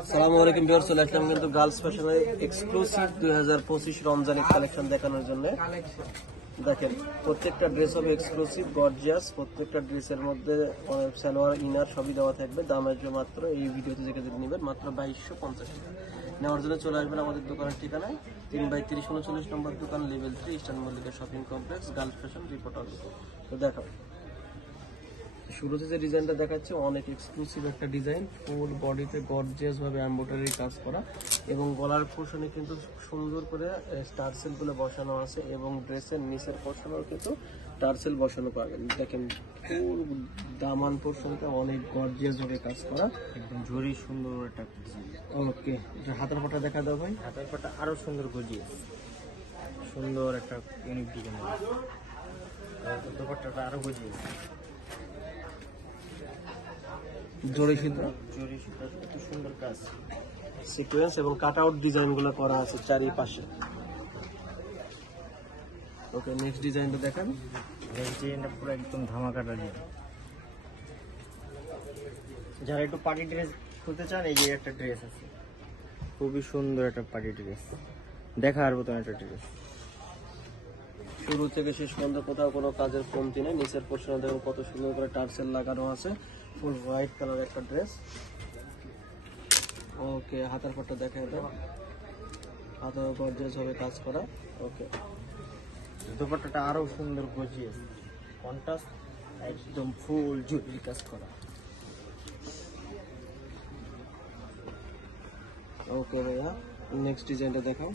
আসসালামু আলাইকুম ভিউয়ার্স, চলে আসলাম কিন্তু গার্লস ফ্যাশনের এক্সক্লুসিভ 2025 রমজানের কালেকশন দেখানোর জন্য। দেখেন, প্রত্যেকটা ড্রেস হবে এক্সক্লুসিভ গর্জিয়াস। প্রত্যেকটা ড্রেসের মধ্যে সালোয়ার ইনার সবই দেওয়া থাকবে। দাম আসবে মাত্র, এই ভিডিওতে যেটা নেবেন, মাত্র 2250 টাকা। নেওয়ার জন্য চলে আসবেন আমাদের দোকানের ঠিকানায় 3/30 39 নম্বর দোকান, level 3, eastern Mallika shopping complex, girls fashion reporter. তো দেখো, শুরুতে যে ডিজাইনটা দেখাচ্ছে অনেক এক্সক্লুসিভ একটা ডিজাইন, ফুল বডিতে গর্জিয়াস ভাবে এমব্রয়ডারি কাজ করা এবং গলার পোর্শনে কিন্তু সুন্দর করে টার্সেল গুলো বসানো আছে এবং ড্রেসের নিচের পোর্শনেও কিন্তু টার্সেল বসানো পাবেন। দেখেন, ফুল দামান পোর্শনটা অনেক গর্জিয়াস ভাবে কাজ করা, একদম জরি সুন্দর একটা ডিজাইন। ওকে, এটা হাতের পাটা দেখা দাও ভাই। হাতের পাটা আরো সুন্দর গর্জিয়াস, সুন্দর একটা ইউনিক ডিজাইন। দুপাট্টাটা আরো গর্জিয়াস, জরি সুতা, জরি সুতা, এত সুন্দর কাজ, সিকোয়েন্স এবং কাট আউট ডিজাইন গুলো করা আছে চারিপাশে। ওকে, নেক্সট ডিজাইনটা দেখেন। ডিজাইনটা পুরো একদম ধামাকাটা ডিজাইন। যারা একটু পার্টি ড্রেস খুলতে চান, এই যে একটা ড্রেস আছে, খুবই সুন্দর একটা পার্টি ড্রেস, দেখার মতন একটা ড্রেস। শুরু থেকে শেষ পর্যন্ত কোথাও কোনো কাজের কমতি নেই। নিচের পোর্শনে দেখুন কত সুন্দর করে টার্সেল লাগানো আছে, ফুল হোয়াইট কালার একটা ড্রেস। ওকে, হাতার পাটটা দেখা দাও, হাতার গর্জিয়াস ভাবে কাজ করা। ওকে, দুপাট্টাটা আরো সুন্দর গর্জিয়াস, কন্ট্রাস্ট একদম ফুল জরি কাজ করা। ওকে ভাইয়া, নেক্সট ডিজাইনটা দেখাও।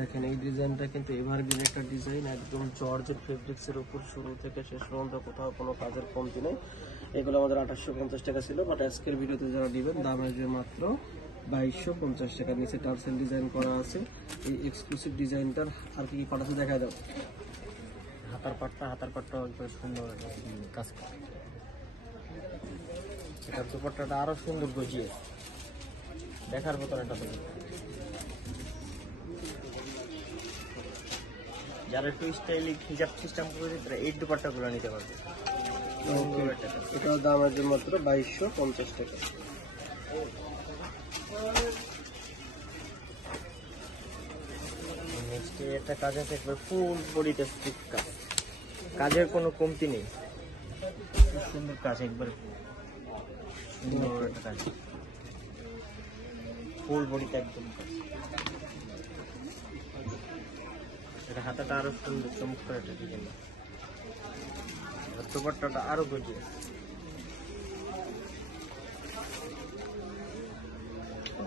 দেখেন, এই ডিজাইনটা কিন্তু এভারগ্রিন একটা ডিজাইন, একদম জর্জেট ফেব্রিক্স এর উপর শুরু থেকে শেষ পর্যন্ত কোথাও কোনো কাজের কমতি নেই। এগুলো আমাদের 2850 টাকা ছিল, বাট আজকের ভিডিওতে যারা দিবেন দাম আসবে মাত্র 2250 টাকা। নিচে টার্সেল ডিজাইন করা আছে। এই এক্সক্লুসিভ ডিজাইনটার আর কি কি পাঠাতে দেখা দাও। হাতার পাটটা একদম সুন্দর কাজ করা। এটার দুপাট্টাটা আরো সুন্দর গজিয়ে, দেখার মতন একটা দুপাট্টা। যারা একটু স্টাইলিশ হিজাব সিস্টেম করে তারা এই দুপাট্টাগুলো নিতে পারবে। এটার দাম আসবে মাত্র 2250 টাকা। নেক্সট একটা কাজ আছে, একবার ফুল বডিতে স্টিক কাজ, কাজের কোনো কমতি নেই, খুব সুন্দর কাজ, একবার সুন্দর একটা কাজ, ফুল বডিতে একদম কাজ। এটা হাতাটা আরো সুন্দর চমৎকার একটা ডিজাইন, দুপাট্টাটা আরো গর্জিয়াস।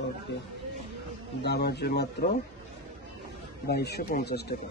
ওকে, দাম আসবে মাত্র 2250 টাকা।